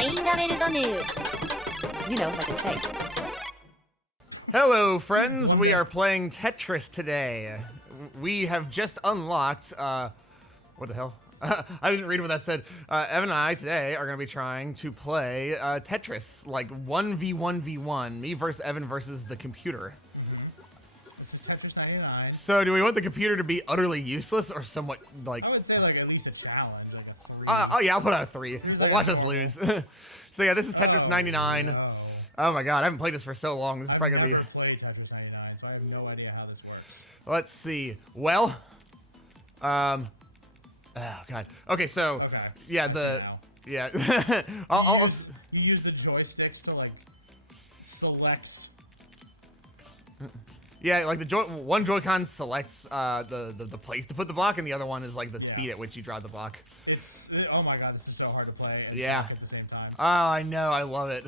You know, like a steak. Hello, friends. We are playing Tetris today. We have just unlocked, what the hell? I didn't read what that said. Evan and I today are going to be trying to play Tetris, like 1v1v1, me versus Evan versus the computer. This is Tetris 99. So do we want the computer to be utterly useless or somewhat, like... I would say, like, at least a challenge, like a 3. Oh yeah, I'll put out a 3. Well, watch us lose. So yeah, this is Tetris 99. No. Oh my god, I haven't played this for so long. This is probably I've going to never be... played Tetris 99, so I have no idea how this works. Let's see. Well, oh god. Okay, so Okay. yeah, the Now. yeah. I'll You use the joysticks to, like, select. yeah, like one Joy-Con selects the place to put the block, and the other one is like the speed at which you drive the block. Oh my god, this is so hard to play. And Yeah. at the same time. Oh, I know, I love it.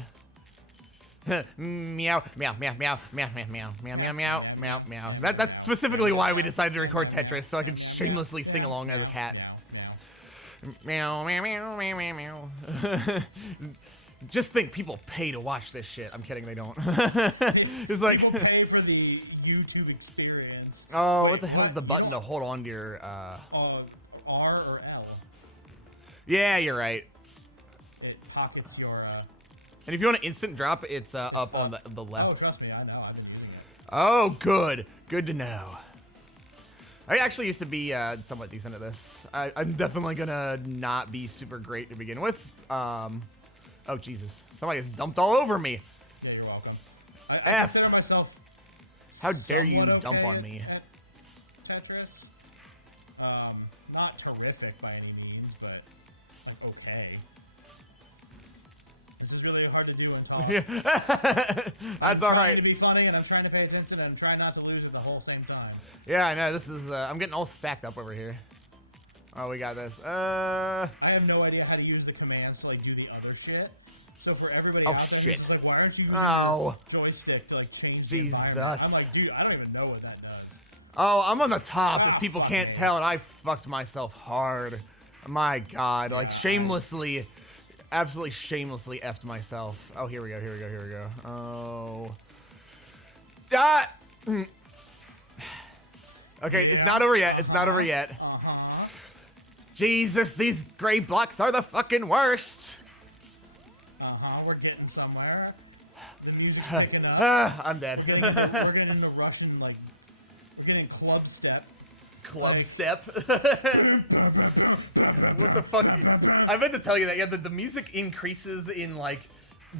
Meow, meow, meow, meow, meow, meow, meow, meow, meow, meow, meow, meow. That's specifically why we decided to record Tetris, so I could shamelessly sing along as a cat. Meow, meow, meow, meow, meow, meow. Just think, people pay to watch this shit. I'm kidding, they don't. It's like... People pay for the YouTube experience. Oh, Wait, what the hell's the button to hold on to your, R or L. Yeah, you're right. It pockets your, And if you want an instant drop, it's up on the Oh, left. trust me, I know. I've been using it. Oh, good. Good to know. I actually used to be somewhat decent at this. I'm definitely gonna not be super great to begin with. Oh, Jesus. Somebody has dumped all over me. Yeah, you're welcome. I F. consider myself How dare you somewhat dump okay on me? at Tetris. Not terrific by any means, but like okay. This is really hard to do and talk. That's all I'm right. trying to be funny, and I'm trying to pay attention, and I'm trying not to lose at the whole same time. Yeah, I know. This is. I'm getting all stacked up over here. Oh, we got this. I have no idea how to use the commands to like do the other shit. So for everybody Oh, out there, shit. it's like, why aren't you using Oh. your joystick to like change Jesus. the environment? I'm like, dude, I don't even know what that does. Oh, I'm on the top. Ah, If people fuck can't me. tell, and I fucked myself hard. My God, like shamelessly, absolutely shamelessly effed myself. Oh, here we go. Here we go. Here we go. Oh. Ah! Okay, it's not over yet. It's not over yet. Jesus, these gray blocks are the fucking worst. We're getting somewhere. The music's picking up. I'm dead. We're getting into Russian, like, we're getting club step. Club step. What the fuck? I meant to tell you that. Yeah, the music increases in like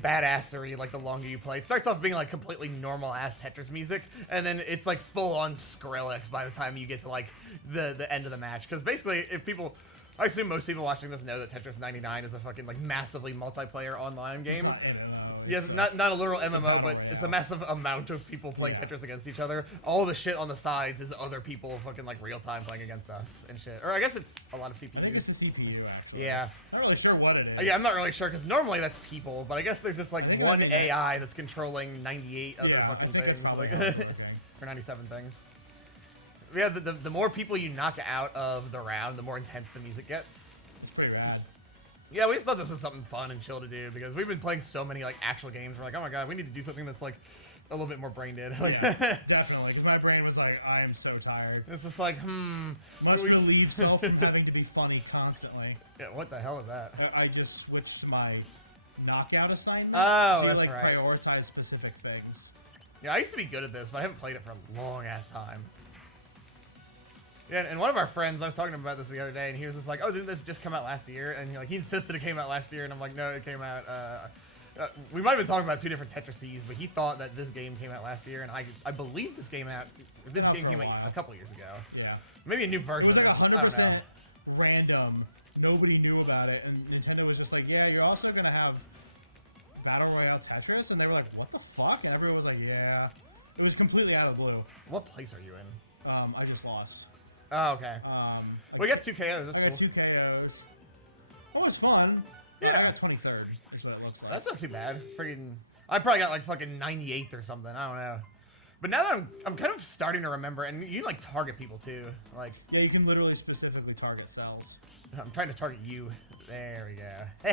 badassery like the longer you play. It starts off being like completely normal ass Tetris music, and then it's like full on Skrillex by the time you get to like the end of the match. Because basically, if people, I assume most people watching this know that Tetris 99 is a fucking like massively multiplayer online game. Yes, not a literal MMO, but it's a massive amount of people playing Tetris against each other. All the shit on the sides is other people fucking like real time playing against us and shit. Or I guess it's a lot of CPUs. I think it's a CPU, actually. Yeah. Not really sure what it is. Yeah, I'm not really sure because normally that's people, but I guess there's this like think one that's- AI that's controlling 98 other Yeah, fucking I think it's things, probably like what it's looking. or 97 things. Yeah, the more people you knock out of the round, the more intense the music gets. It's pretty rad. Yeah, we just thought this was something fun and chill to do because we've been playing so many like actual games. We're like, oh my god, we need to do something that's like a little bit more brain dead. Like, Definitely, because my brain was like, I am so tired. it's just like, Must relieve self from having to be funny constantly. Yeah, what the hell is that? I just switched my knockout assignment Oh, to that's like right. prioritize specific things. Yeah, I used to be good at this, but I haven't played it for a long ass time. Yeah, and one of our friends, I was talking to him about this the other day, and he was just like, "Oh, didn't this just come out last year?" And he insisted it came out last year, and I'm like, "No, it came out." We might have been talking about two different Tetrises, but he thought that this game came out last year, and I believe this game out. This Not game for a came out while. a couple years ago. Yeah. Maybe a new It version was of like this. I don't know. 100% random. Nobody knew about it, and Nintendo was just like, "Yeah, you're also gonna have Battle Royale Tetris," and they were like, "What the fuck?" And everyone was like, "Yeah." It was completely out of the blue. What place are you in? I just lost. Oh, okay. We got 2 KOs. That's I cool. got 2 KOs. Oh, it's fun. Yeah. I got 23rd. Is what it looks like. That's not too bad. Freaking, I probably got like fucking 98th or something. I don't know. But now that I'm kind of starting to remember, and you can like target people too. Like, Yeah, you can literally specifically target cells. I'm trying to target you. There we go.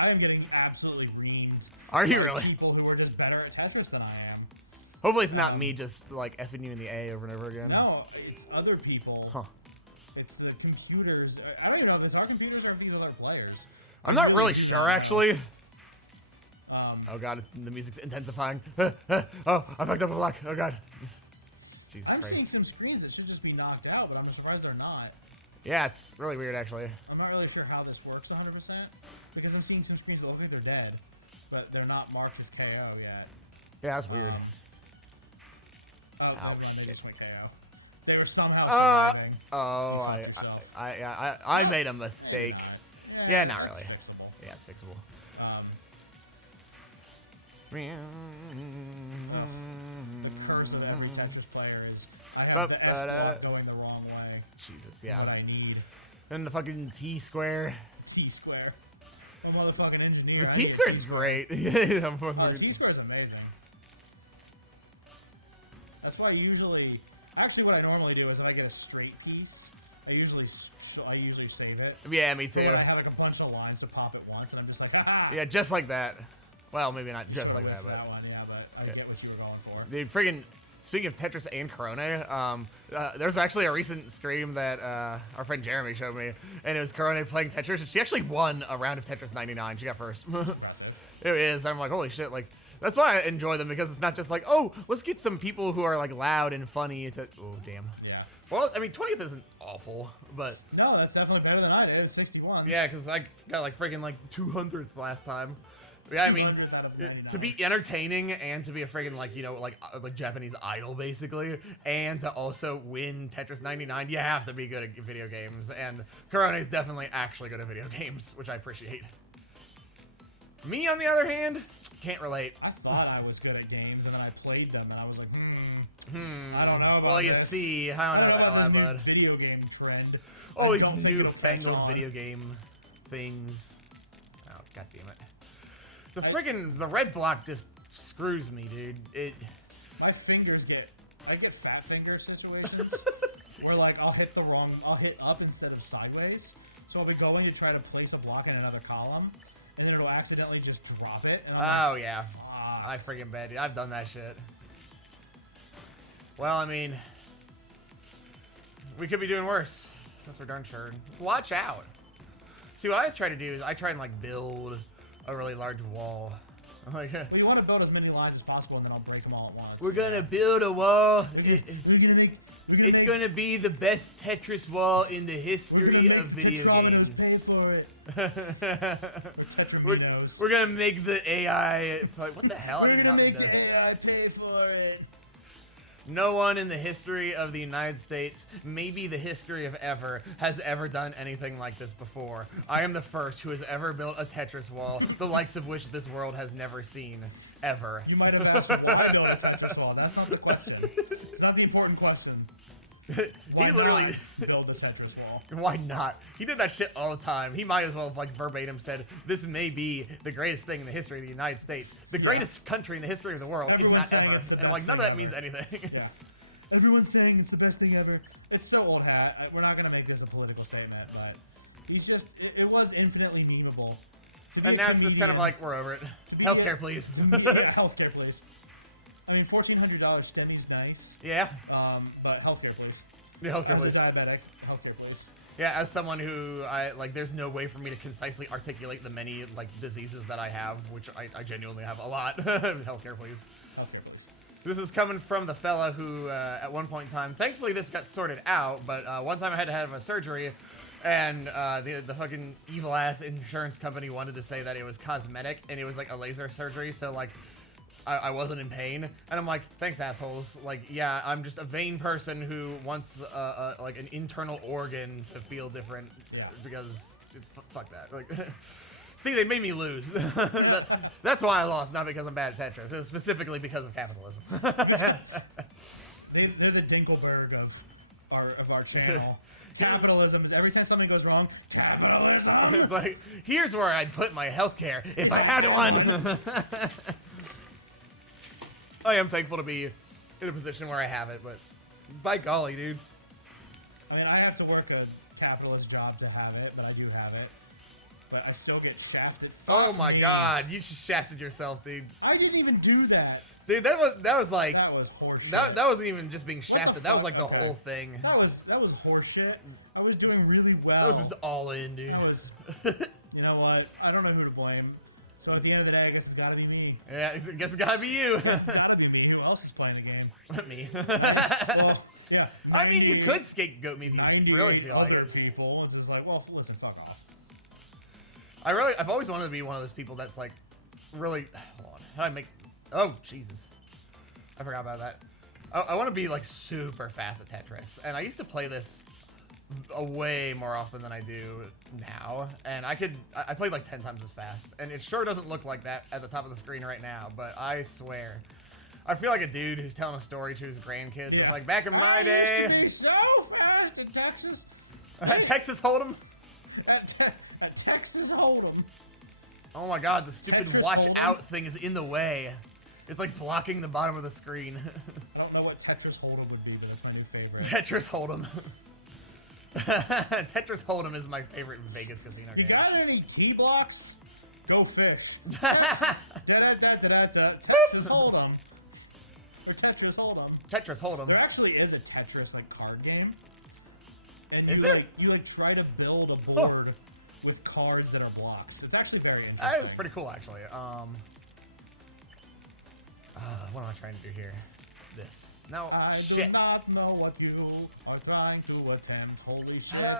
I'm getting absolutely reamed. Are you by really? People who are just better at Tetris than I am. Hopefully it's not me just like effing you in the A over and over again. No, it's other people. Huh. It's the computers. I don't even know if it's our computers or if these are other players. I'm not really sure actually. Um, Oh god, the music's intensifying. Oh, I fucked up a block. Oh god. Jesus I'm Christ. seeing some screens that should just be knocked out, but I'm surprised they're not. Yeah, it's really weird actually. I'm not really sure how this works 100% because I'm seeing some screens that look like they're dead, but they're not marked as KO yet. Yeah, that's weird. Oh, Ow, never mind, they shit. just went KO. They were somehow surviving. Oh, I made a Maybe mistake. not. Yeah, not it's really. fixable. Yeah, it's fixable. The curse of every Tetris player is I have the S block going the wrong way. Jesus, yeah. What I need. And the fucking T-square. T-square. I'm a motherfucking engineer. The I T-square is get- great. Oh, T-square is amazing. That's why actually what I normally do is if I get a straight piece, I usually save it. Yeah, me So too. when I have like a bunch of lines to pop at once, and I'm just like, haha. Yeah, just like that. Well, maybe not just like that, but That one, yeah, but I Yeah. get what you were going for. dude, friggin' speaking of Tetris and Corone, there's actually a recent stream that our friend Jeremy showed me, and it was Corone playing Tetris, and she actually won a round of Tetris 99. She got first. Impressive. It is. I'm like, holy shit! Like, that's why I enjoy them because it's not just like, oh, let's get some people who are like loud and funny to. Oh, damn. Yeah. Well, I mean, 20th isn't awful, but No, that's definitely better than I did. 61. yeah, because I got like friggin' like 200th last time. Yeah, I mean, 200th out of 99. to be entertaining and to be a friggin' like, you know, like Japanese idol basically, and to also win Tetris 99, you have to be good at video games. And Corone is definitely actually good at video games, which I appreciate. Me, on the other hand, can't relate. I thought I was good at games, and then I played them, and I was like, I don't know about Well, you this. see, I don't know about all that, the new bud. video game trend. All I these don't think it'll catch newfangled on. video game things. Oh, god damn it. The red block just screws me, dude. My fingers I get fat finger situations where like I'll hit up instead of sideways. So I'll be going to try to place a block in another column, and then it'll accidentally just drop it. And I'm Oh, yeah. fuck. I friggin' bet. I've done that shit. Well, I mean, we could be doing worse. That's for darn sure. Watch out. See, what I try to do is I try and like build a really large wall. Like, Well, you want to build as many lines as possible, and then I'll break them all at once. we're gonna build a wall. We're gonna make. It's gonna be the best Tetris wall in the we're history gonna make of video Tetrominoes Pay games. for it. we're, Tetrominoes. we're gonna make the AI. What the hell? I We're did gonna not make mean the to- AI pay for it. No one in the history of the United States, maybe the history of ever, has ever done anything like this before. I am the first who has ever built a Tetris wall, the likes of which this world has never seen, ever. You might have asked why build a Tetris wall. That's not the question. It's not the important question. Why He literally... not build the Tetris wall. Why not? He did that shit all the time. He might as well have like verbatim said, this may be the greatest thing in the history of the United States. The greatest country in the history of the world, Everyone's if not saying ever. it's the And I'm like, best none of that thing means ever. anything. Yeah. Everyone's saying it's the best thing ever. It's so old hat. We're not gonna make this a political statement, but he's just it was infinitely memeable. To be And a now it's just kind of comedian- like, we're over it. be Healthcare, a- please. yeah, healthcare, please. I mean, $1,400 STEMI's nice, Yeah. but healthcare, please. Yeah, healthcare, As please. a diabetic, healthcare, please. Yeah, as someone who there's no way for me to concisely articulate the many like diseases that I have, which I genuinely have a lot. Healthcare, please. Healthcare, please. This is coming from the fella who, at one point in time, thankfully this got sorted out, but one time I had to have a surgery, and the fucking evil ass insurance company wanted to say that it was cosmetic and it was like a laser surgery, so like I wasn't in pain, and I'm like, thanks assholes. Like, yeah, I'm just a vain person who wants like an internal organ to feel different. Yeah. Because fuck that. Like, see, they made me lose. That's why I lost, not because I'm bad at Tetris. It was specifically because of capitalism. They're the Dinkelberg of our channel. Capitalism is every time something goes wrong, capitalism. It's like, here's where I'd put my healthcare if I had one. I am thankful to be in a position where I have it, but by golly, dude. I mean, I have to work a capitalist job to have it, but I do have it. but I still get shafted. Oh my god, you just shafted yourself, dude. I didn't even do that. Dude, that was like That was horseshit. that wasn't even just being shafted. That was like the Okay. whole thing. That was horseshit. I was doing really well. That was just all in, dude. That was, you know what? I don't know who to blame. So at the end of the day, I guess it's gotta be me. Yeah, I guess it gotta be you. It's gotta be me. Who else is playing the game? Me. Well, yeah. I mean, you could scapegoat me if you really feel like other it. people. It's just like, well, listen, fuck off. I've always wanted to be one of those people that's like, really. Hold on. How do I make? Oh Jesus, I forgot about that. I want to be like super fast at Tetris, and I used to play this way more often than I do now, and I played like 10 times as fast, and it sure doesn't look like that at the top of the screen right now, but I swear. I feel like a dude who's telling a story to his grandkids. Yeah. Like, back in my day. I used to be so fast in Texas. Texas Hold'em? At Texas Hold'em. Oh my god, the stupid Tetris watch Hold'em? out thing is in the way. It's like blocking the bottom of the screen. I don't know what Tetris Hold'em would be, but it's my new favorite. Tetris Hold'em. Tetris Hold'em is my favorite Vegas casino You game. got any key blocks? Go fish. Texas Hold'em. Or Tetris Hold'em. Tetris Hold'em. There actually is a Tetris like card game. And Is you, there? Like, you like try to build a board with cards that are blocks. It's actually very interesting. That is pretty cool, actually. What am I trying to do here? This. No, I shit. do not know what you are trying to attempt. Holy shit! I Oh.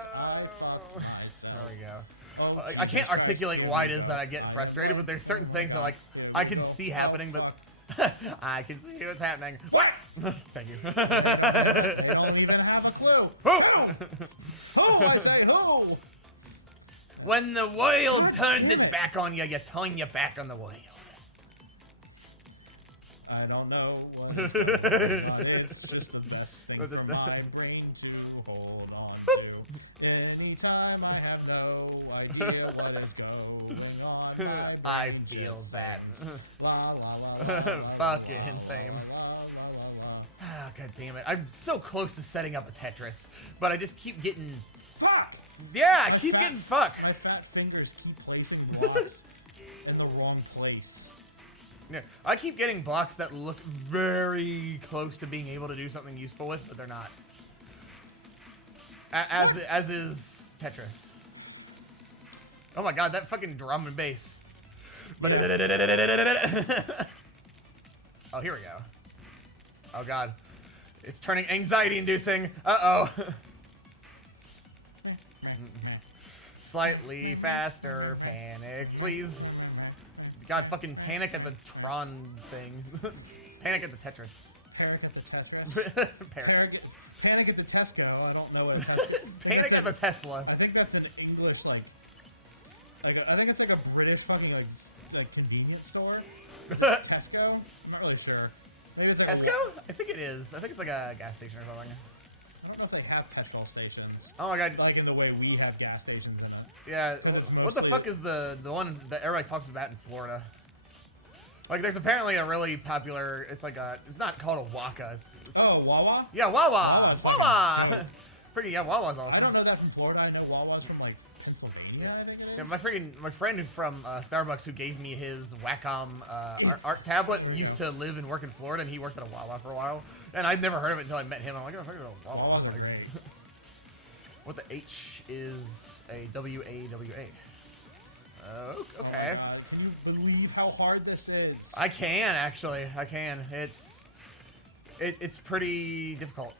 fucked myself. There we go. Oh, Well, I Jesus can't Christ, articulate why it here is we that I go. get frustrated, but there's certain things that like I can see happening, but I can see what's happening. Thank you. They don't even have a clue. Who? Who? I say who? When the world God turns damn its it. back on you, you turn your back on the world. I don't know what it is, but it's just the best thing for my brain to hold on to. Anytime I have no idea what is going on, my I brain feel just that. says, La, la, la, la, la, Fucking la, insane. la, la, la, la. Ah, God damn it. I'm so close to setting up a Tetris, but I just keep getting... Fuck! Yeah, I My keep fat- getting fucked. My fat fingers keep placing blocks in the wrong place. Yeah, I keep getting blocks that look very close to being able to do something useful with, but they're not. As is Tetris. Oh my god, that fucking drum and bass. Oh, here we go. Oh god. It's turning anxiety inducing. Uh-oh. Slightly faster, panic, please. God, fucking panic at the Tron thing. Panic at the Tetris. Panic at the Tesco. Panic. Panic at the Tesco. I don't know what Tesco. Panic at the Tesla. I think that's an English I think it's like a British fucking like convenience store. Tesco. I'm not really sure. Maybe it's like Tesco? I think it is. I think it's like a gas station or something. I don't know if they have petrol stations. Oh my god. Like in the way we have gas stations in it. Yeah. It's What the mostly- fuck is the one that everybody talks about in Florida? Like, there's apparently a really popular. It's like a. It's not called a Waka. It's Oh, Wawa? yeah, Wawa. Wawa's Wawa. fucking- Pretty. Yeah, Wawa's awesome. I don't know that from Florida. I know Wawa's from like Pennsylvania. I think it is. Yeah, my friend from Starbucks who gave me his Wacom art tablet used to live and work in Florida, and he worked at a Wawa for a while. And I'd never heard of it until I met him. I'm like, oh, fucking a Wawa. Wawa's are Like, great. what the H is a W-A-W-A. Okay. Oh my God. Can you believe how hard this is? I can actually. I can. It's pretty difficult.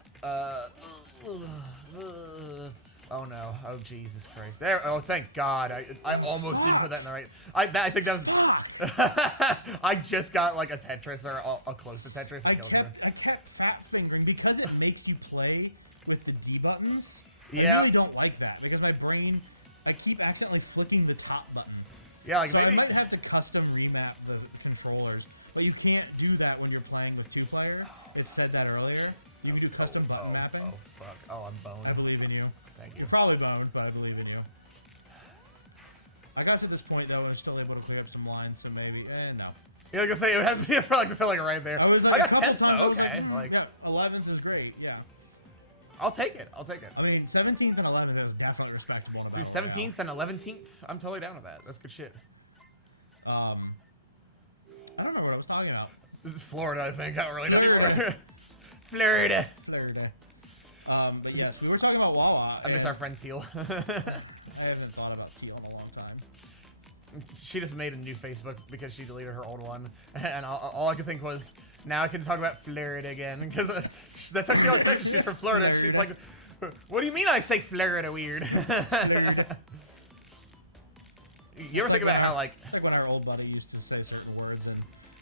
Oh no. Oh Jesus Christ. There. Oh thank God. I almost didn't put that in the right. I think that was. I just got like a Tetris or a close to Tetris and killed her. I kept fat fingering because it makes you play with the D buttons. Yeah. I really don't like that because my brain, I keep accidentally flicking the top button. Yeah, like So maybe. I might have to custom remap the controllers, but you can't do that when you're playing with 2-player. It said that earlier. You can do custom button mapping. Oh fuck. Oh, I'm boned. I believe in you. Thank you. You're probably boned, but I believe in you. I got to this point though, and I'm still able to clear up some lines, so maybe, no. Yeah, like I say, it would have to be for like to feel like right there. I was I got a couple 10th times though. I was Okay, like, like yeah, 11th is great. Yeah. I'll take it. I'll take it. I mean, 17th and 11th is definitely respectable. Do 17th and 11th. I'm totally down with that. That's good shit. I don't know what I was talking about. This is Florida, I think. I don't really know anymore. Florida. But yes, we were talking about Wawa. I miss our friend Teal. I haven't thought about Teal in a long time. She just made a new Facebook because she deleted her old one, and all I could think was, now I can talk about Florida again, because that's how she always said, she's from Florida, and she's like, what do you mean I say Florida weird? You ever think about how, like when our old buddy used to say certain words and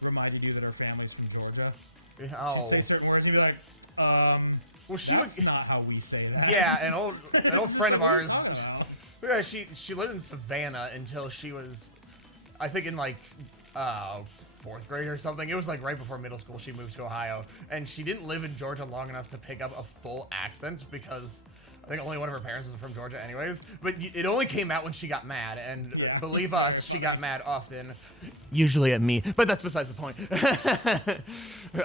reminded you that her family's from Georgia? Oh. Say certain words and you'd be like, well, that's not how we say that. Yeah, an old friend of ours. Yeah, she lived in Savannah until she was, I think, in like 4th grade or something. It was like right before middle school she moved to Ohio, and she didn't live in Georgia long enough to pick up a full accent because I think only one of her parents was from Georgia anyways. But it only came out when she got mad, and believe us, she got mad often. Usually at me, but that's besides the point.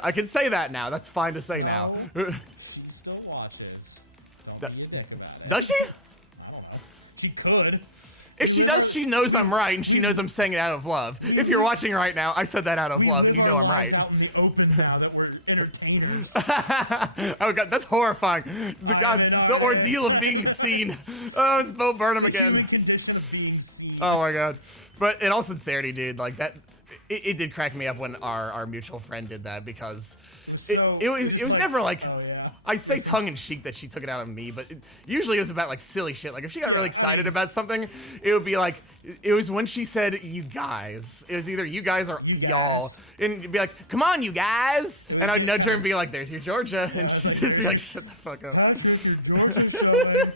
I can say that now. That's fine to say now. She still watches. Don't be a dick about it. Does she? I don't know. She could. If she does, she knows I'm right, and she knows I'm saying it out of love. If you're watching right now, I said that out of love, and you know I'm right. Out in the open now that we're entertainers. Oh god, that's horrifying. The ordeal of being seen. Oh, it's Bo Burnham again. The condition of being seen. Oh my god. But in all sincerity, dude, like that, it did crack me up when our mutual friend did that, because it was never like, oh, yeah. I'd say tongue-in-cheek that she took it out on me, but usually it was about like silly shit. Like if she got really excited about something, it would be like, it was when she said you guys. It was either you guys or y'all. And it'd be like, come on, you guys. And I'd nudge her and be like, there's your Georgia. And she'd just be like, shut the fuck up. How could your Georgia showing?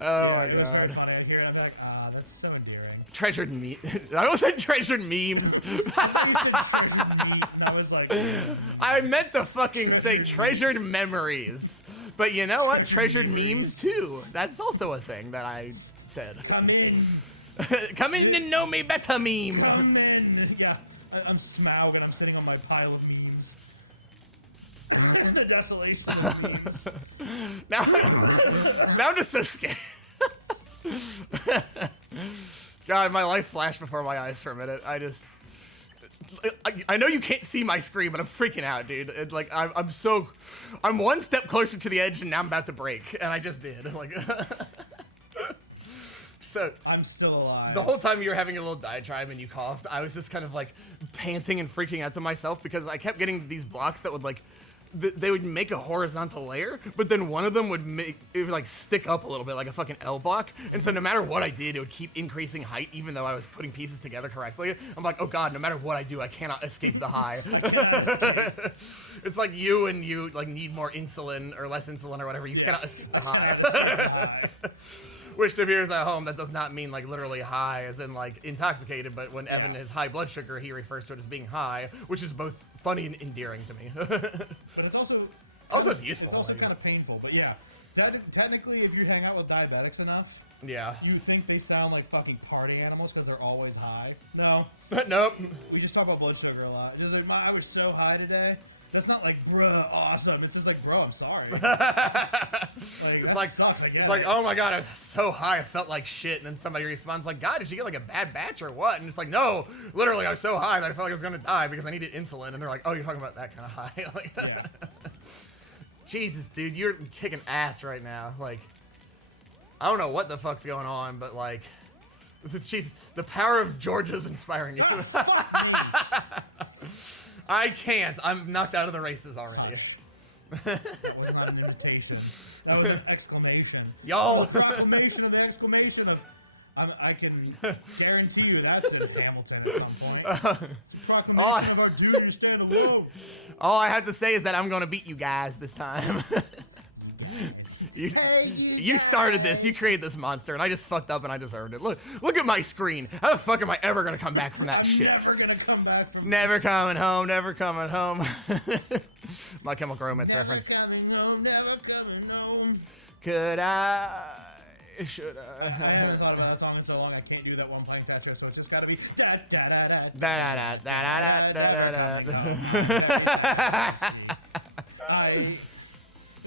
Oh my god. Funny. I hear it, I'm like, that's so endearing. Treasured me. I almost said treasured memes. I meant to fucking say treasured memories. But you know what? Treasured memes too. That's also a thing that I said. Come in. Come in and know me better, meme. Come in. Yeah. I'm Smaug and I'm sitting on my pile of memes. The desolation of memes. Now I'm just so scared. God, my life flashed before my eyes for a minute. I know you can't see my screen, but I'm freaking out, dude. Like I'm one step closer to the edge, and now I'm about to break, and I just did. Like, so I'm still alive. The whole time you were having a little diatribe and you coughed, I was just kind of like panting and freaking out to myself because I kept getting these blocks that would like. They would make a horizontal layer, but then one of them would like stick up a little bit like a fucking L block. And so no matter what I did, it would keep increasing height even though I was putting pieces together correctly. I'm like, oh god, no matter what I do, I cannot escape the high. It's like you like need more insulin or less insulin or whatever. You cannot escape the high. Which to viewers at home, that does not mean like literally high as in like intoxicated, but when Evan has high blood sugar, he refers to it as being high, which is both funny and endearing to me. But it's also it's useful. It's also kind of painful, but yeah. Technically, if you hang out with diabetics enough, yeah, you think they sound like fucking party animals because they're always high. No. Nope. We just talk about blood sugar a lot. It's like, I was so high today. That's not like, bruh, awesome. It's just like, bro, I'm sorry. It's like, oh my god, I was so high, I felt like shit. And then somebody responds like, God, did you get like a bad batch or what? And it's like, no, literally, I was so high that I felt like I was gonna die because I needed insulin. And they're like, oh, you're talking about that kind of high. Like, yeah. Jesus, dude, you're kicking ass right now. Like, I don't know what the fuck's going on, but like, Jesus, the power of Georgia's inspiring you. I can't. I'm knocked out of the races already. That was not an invitation. That was an exclamation. Yo! The proclamation of the exclamation of... I can guarantee you that's in Hamilton at some point. Proclamation of our duty to stand alone. All I have to say is that I'm going to beat you guys this time. You started this. You created this monster, and I just fucked up, and I deserved it. Look at my screen. How the fuck am I ever gonna come back from that shit? Never gonna come back from. Never coming home. Never coming home. My Chemical Romance reference. Never coming home. Could I? Should I? I haven't thought about that song in so long. I can't do that while I'm playing Tetris, so it's just gotta be da da da da da da da da da da da.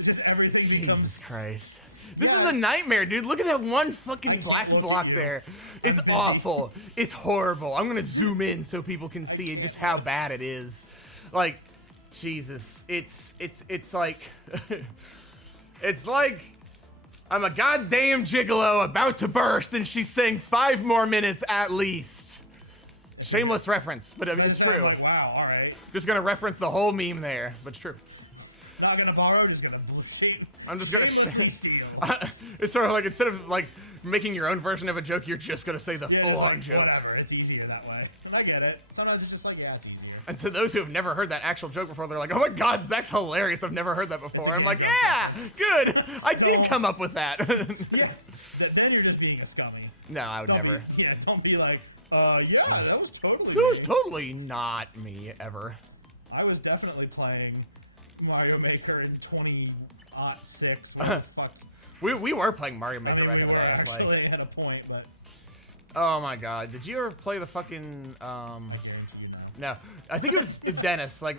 Just everything Jesus becomes... Christ. This Yeah. is a nightmare, dude. Look at that one fucking can't black look at block you. there. It's busy. awful. It's horrible. I'm gonna zoom in so people can see just how bad it is. Like, Jesus. It's like... it's like... I'm a goddamn gigolo about to burst, and she's saying 5 more minutes at least. Shameless reference, but I mean, it's true. Like, wow, all right. Just gonna reference the whole meme there, but it's true. Not gonna borrow, just gonna shape. I'm just gonna shamelessly steal. It's sort of like, instead of like making your own version of a joke, you're just gonna say the Yeah, full-on like, joke. Whatever, it's easier that way. And I get it. Sometimes it's just like, yeah, it's easier. And to those who have never heard that actual joke before, they're like, oh my god, Zach's hilarious, I've never heard that before. I'm like, yeah, good, I did come up with that. Yeah, then you're just being a scummy. No, I would Don't never. Be, yeah, don't be like, yeah, that was totally It was me. totally not me, ever. I was definitely playing Mario Maker in 2006. Like, fuck. We were playing Mario I Maker mean, back we in the were day. actually Like, at a point, but oh my god, did you ever play the fucking, I guarantee you know. no, I think it was Dennis, like,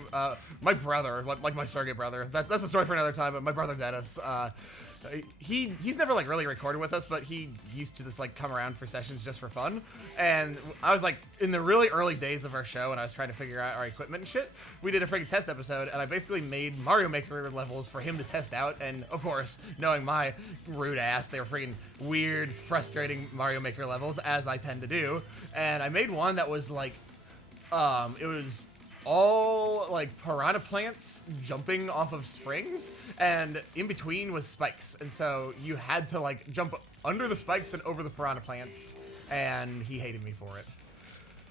my brother, like my surrogate brother. That's a story for another time, but my brother Dennis, he's never, like, really recorded with us, but he used to just, like, come around for sessions just for fun. And I was, like, in the really early days of our show, and I was trying to figure out our equipment and shit, we did a freaking test episode, and I basically made Mario Maker levels for him to test out, and, of course, knowing my rude ass, they were freaking weird, frustrating Mario Maker levels, as I tend to do. And I made one that was, like, it was all like piranha plants jumping off of springs, and in between was spikes, and so you had to like jump under the spikes and over the piranha plants, and he hated me for it.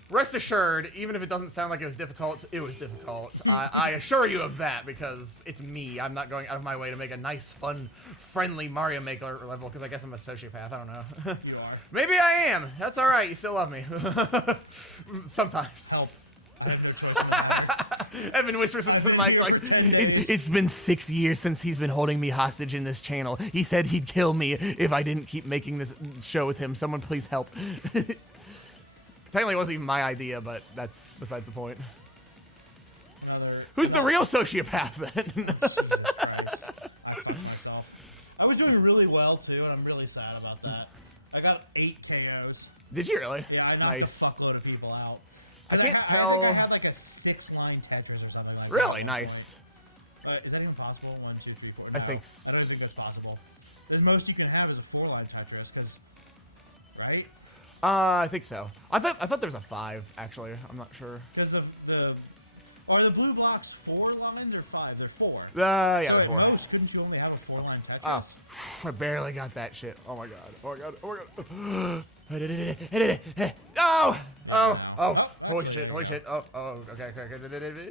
Rest assured, even if it doesn't sound like it was difficult, it was difficult. I assure you of that, because it's me. I'm not going out of my way to make a nice, fun, friendly Mario Maker level, because I guess I'm a sociopath. I don't know. You are. Maybe I am. That's all right. You still love me. Sometimes. Help. I have no choice. Evan whispers I've into the been mic here like, for 10 days. it's been 6 years since he's been holding me hostage in this channel. He said he'd kill me if I didn't keep making this show with him. Someone please help. Technically, it wasn't even my idea, but that's besides the point. Another. Who's the real sociopath then? Jesus Christ. I fucked myself. I was doing really well too, and I'm really sad about that. I got 8 KOs. Did you really? Yeah, I knocked Nice. a fuckload of people out. I And can't I tell. think I had like a 6-line Tetris or something like that. Really nice. Is that even possible? 1, 2, 3, 4. I No, think I don't think that's possible. The most you can have is a 4-line Tetris, because, right? I think so. I thought there was a 5 actually. I'm not sure. Because are the blue blocks 4 lines or 5? They're 4. Yeah, So they're at 4. most, couldn't you only have a 4-line Tetris? Oh, I barely got that shit. Oh my god. Oh my god. Oh my god. Oh! Oh! Oh! Holy shit! Holy shit! Oh! Oh! Okay. Okay.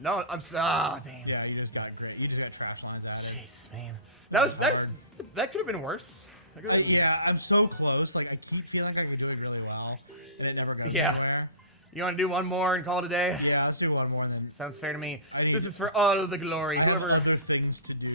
No, I'm so. Oh, damn. Yeah, you just got great. You just got trash lines out of it. Jeez, man. That could have been worse. That could have been. Yeah, I'm so close. Like, I keep feeling like we're doing really well, and it never goes Yeah. anywhere. You want to do one more and call it a day? Yeah, let's do one more then. Sounds fair to me. I think- This is for all of the glory. I Whoever. have other things to do.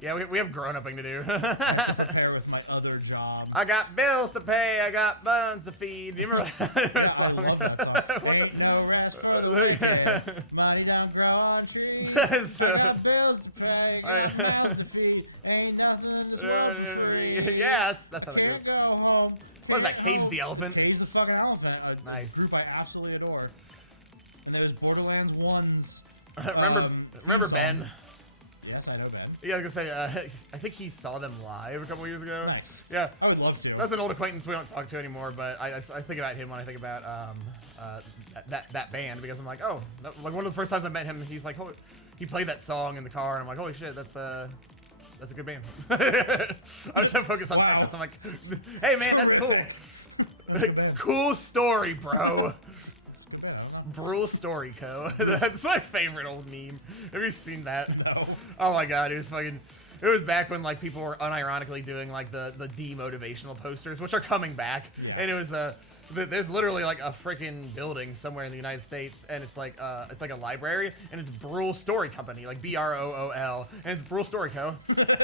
Yeah, we have grown-upping to do. Prepare with my other job. I got bills to pay. I got buns to feed. You remember that Yeah, song? I love that song. What the- Ain't no rest for the wicked. Money don't grow on trees. That's, I got bills to pay. I- Got mouths to feed. Ain't nothing in this world for free. Yeah, that's how that goes. Can't go home. What is that, Can't Cage go the home. Elephant? Cage the fucking elephant. A Nice. group I absolutely adore. And there's Borderlands 1's. Remember theme Ben? song. Yes, I know Ben. Yeah, I was gonna say, I think he saw them live a couple years ago. Nice. Yeah, I would love to. that's an old acquaintance we don't talk to anymore, but I think about him when I think about that band, because I'm like, oh, like one of the first times I met him, he's like, holy, he played that song in the car, and I'm like, holy shit, that's a good band. I was so focused on Wow. Tetris. I'm like, hey man, that's cool. Cool story, bro. Brule Story Co. That's my favorite old meme. Have you seen that? No. Oh my god, it was fucking. It was back when like people were unironically doing like the demotivational posters, which are coming back, and it was there's literally like a freaking building somewhere in the United States, and it's like a library, and it's Brule Story Company, like BROOL, and it's Brule Story Co.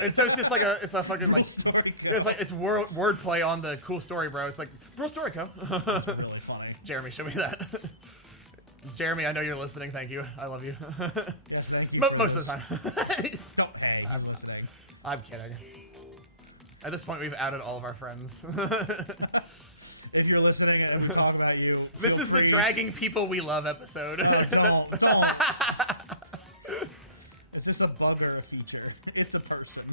And so it's just like it's a fucking like it's wordplay on the cool story, bro. It's like Brule Story Co. Really funny. Jeremy, show me that. Jeremy, I know you're listening. Thank you. I love you. Yeah, thank you Most of the time. Stop, hey, I'm listening. I'm kidding. At this point, we've outed all of our friends. If you're listening and we talk about you, This is the dragging people we love episode. Don't. Is this a bug or a feature? It's a person.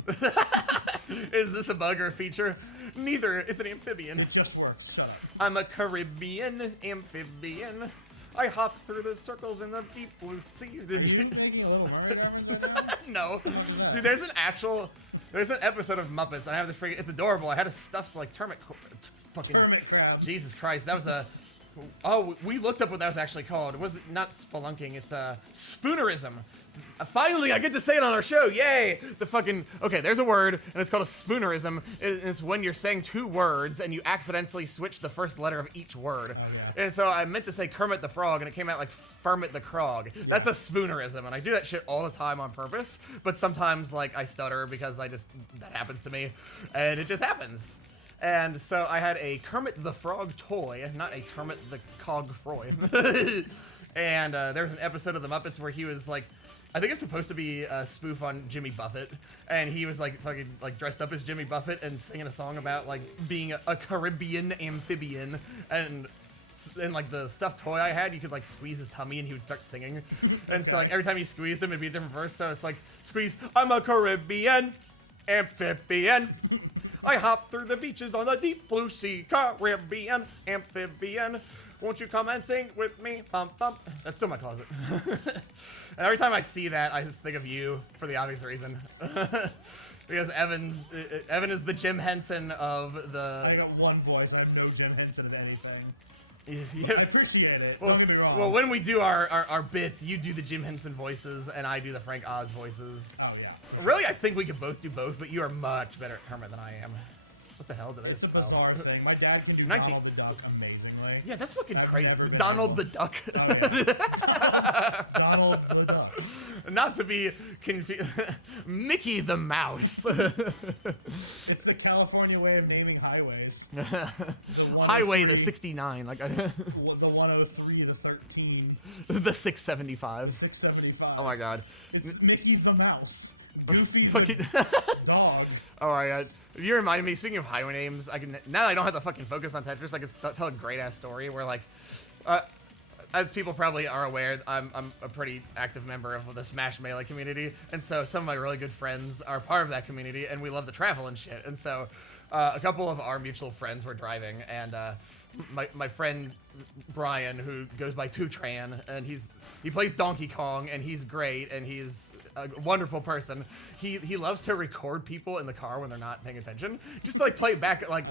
Is this a bug or a feature? Neither is an amphibian. It just works. Shut up. I'm a Caribbean amphibian. I hop through the circles in the deep blue sea. Are you making a Little Mermaid reference right now? No. Dude, there's an episode of Muppets, and I have to freaking, it's adorable. I had a stuffed, like, termit crab. Jesus Christ, that was a, oh, we looked up what that was actually called. It was not spelunking, it's spoonerism. Finally, I get to say it on our show, yay! Okay, there's a word, and it's called a spoonerism. It's when you're saying two words, and you accidentally switch the first letter of each word. Oh, yeah. And so I meant to say Kermit the Frog, and it came out like Fermit the Krog. That's a spoonerism, and I do that shit all the time on purpose, but sometimes, like, I stutter because that happens to me, and it just happens. And so I had a Kermit the Frog toy, not a Kermit the Cog Froy. And there was an episode of the Muppets where he was like, I think it's supposed to be a spoof on Jimmy Buffett, and he was like fucking like dressed up as Jimmy Buffett and singing a song about like being a Caribbean amphibian, and like the stuffed toy I had, you could like squeeze his tummy and he would start singing, and so like every time you squeezed him, it'd be a different verse. So it's like squeeze, I'm a Caribbean amphibian. I hop through the beaches on the deep blue sea, Caribbean amphibian. Won't you come and sing with me? Bump, bump. That's still my closet. And every time I see that, I just think of you for the obvious reason. Because Evan is the Jim Henson of the... I got one voice. I have no Jim Henson of anything. Yeah. I appreciate it. Well, Don't get me wrong. well, when we do our bits, you do the Jim Henson voices, and I do the Frank Oz voices. Oh, yeah. Really, I think we could both do both, but you are much better at Kermit than I am. What the hell did I It's just a spell? bizarre thing. My dad can do 19th. Donald the Duck amazingly. Yeah, that's fucking I've crazy. never been Donald able- the Duck. Oh, yeah. Donald the Duck. Not to be confused. Mickey the Mouse. It's the California way of naming highways. Highway the 103, 69, like The 103, the 13, the 675. 675. Oh my god. It's Mickey the Mouse. Goofy Fucking the dog. Oh my god. You reminded me, speaking of highway names, I can now that I don't have to fucking focus on Tetris, I can tell a great ass story where like as people probably are aware, I'm a pretty active member of the Smash Melee community, and so some of my really good friends are part of that community, and we love to travel and shit. And so a couple of our mutual friends were driving, and my friend Brian, who goes by Tutran, and he plays Donkey Kong, and he's great, and he's a wonderful person. He loves to record people in the car when they're not paying attention, just to like play back like.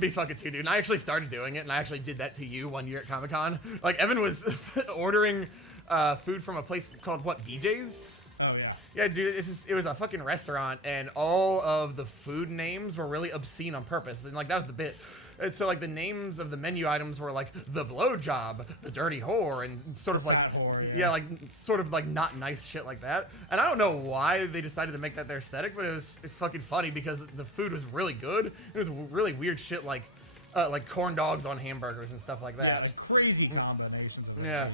Be fucking too, dude. And I actually started doing it, and I actually did that to you one year at Comic-Con. Like, Evan was ordering food from a place called, what, BJ's? Oh, yeah. Yeah, dude, it was a fucking restaurant, and all of the food names were really obscene on purpose. And, like, that was the bit. And so, like, the names of the menu items were, like, the blowjob, the dirty whore, and sort of, like, Fat whore, yeah, like, sort of, like, not nice shit like that. And I don't know why they decided to make that their aesthetic, but it was fucking funny because the food was really good. It was really weird shit like corn dogs on hamburgers and stuff like that. Yeah, like crazy combinations of Yeah.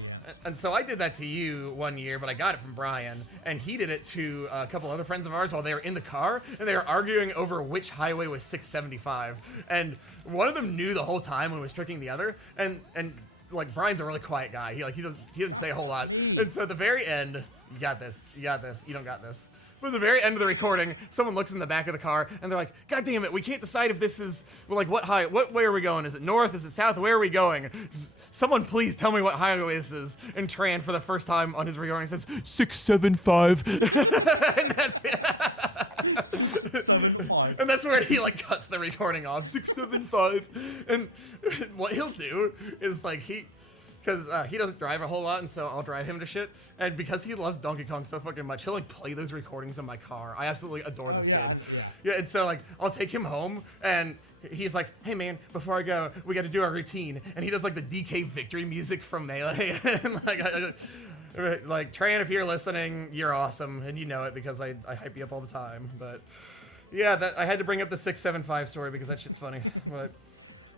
And so I did that to you one year, but I got it from Brian, and he did it to a couple other friends of ours while they were in the car, and they were arguing over which highway was 675. And one of them knew the whole time and was tricking the other, and like Brian's a really quiet guy. He didn't say a whole lot. And so at the very end, you got this, you don't got this. But at the very end of the recording, someone looks in the back of the car, and they're like, God damn it, we can't decide if this is, like, what way are we going? Is it north? Is it south? Where are we going? Someone please tell me what highway this is. And Tran, for the first time on his recording, says, 675. And that's it. And that's where he, like, cuts the recording off. 675. And what he'll do is, like, because he doesn't drive a whole lot, and so I'll drive him to shit. And because he loves Donkey Kong so fucking much, he'll like play those recordings in my car. I absolutely adore this kid. Yeah, and so like I'll take him home, and he's like, hey man, before I go, we got to do our routine. And he does like the DK victory music from Melee. And like Tran, if you're listening, you're awesome, and you know it because I hype you up all the time. But yeah, I had to bring up the 675 story because that shit's funny. But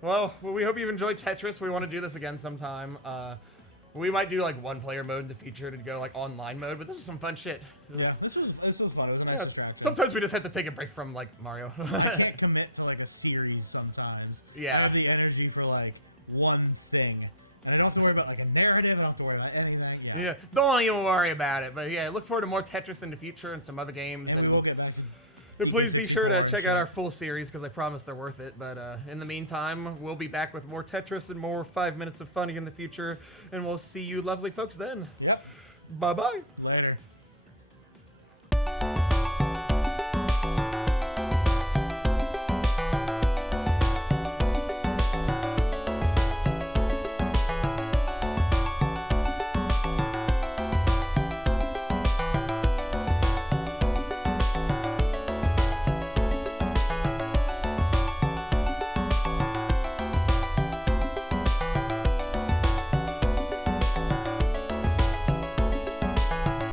well, we hope you've enjoyed Tetris. We want to do this again sometime. We might do like one player mode in the future to go like online mode, but this was some fun shit. Yeah, this was fun. It was a nice Yeah, attraction. sometimes we just have to take a break from like Mario. I can't commit to like a series sometimes. Yeah. I have the energy for like one thing. And I don't have to worry about like a narrative, I don't have to worry about anything. Yeah, don't even worry about it. But yeah, look forward to more Tetris in the future and some other games. And And, we will get back to and please be sure to check out our full series because I promise they're worth it. But in the meantime, we'll be back with more Tetris and more 5 minutes of fun in the future. And we'll see you lovely folks then. Yep. Bye-bye. Later.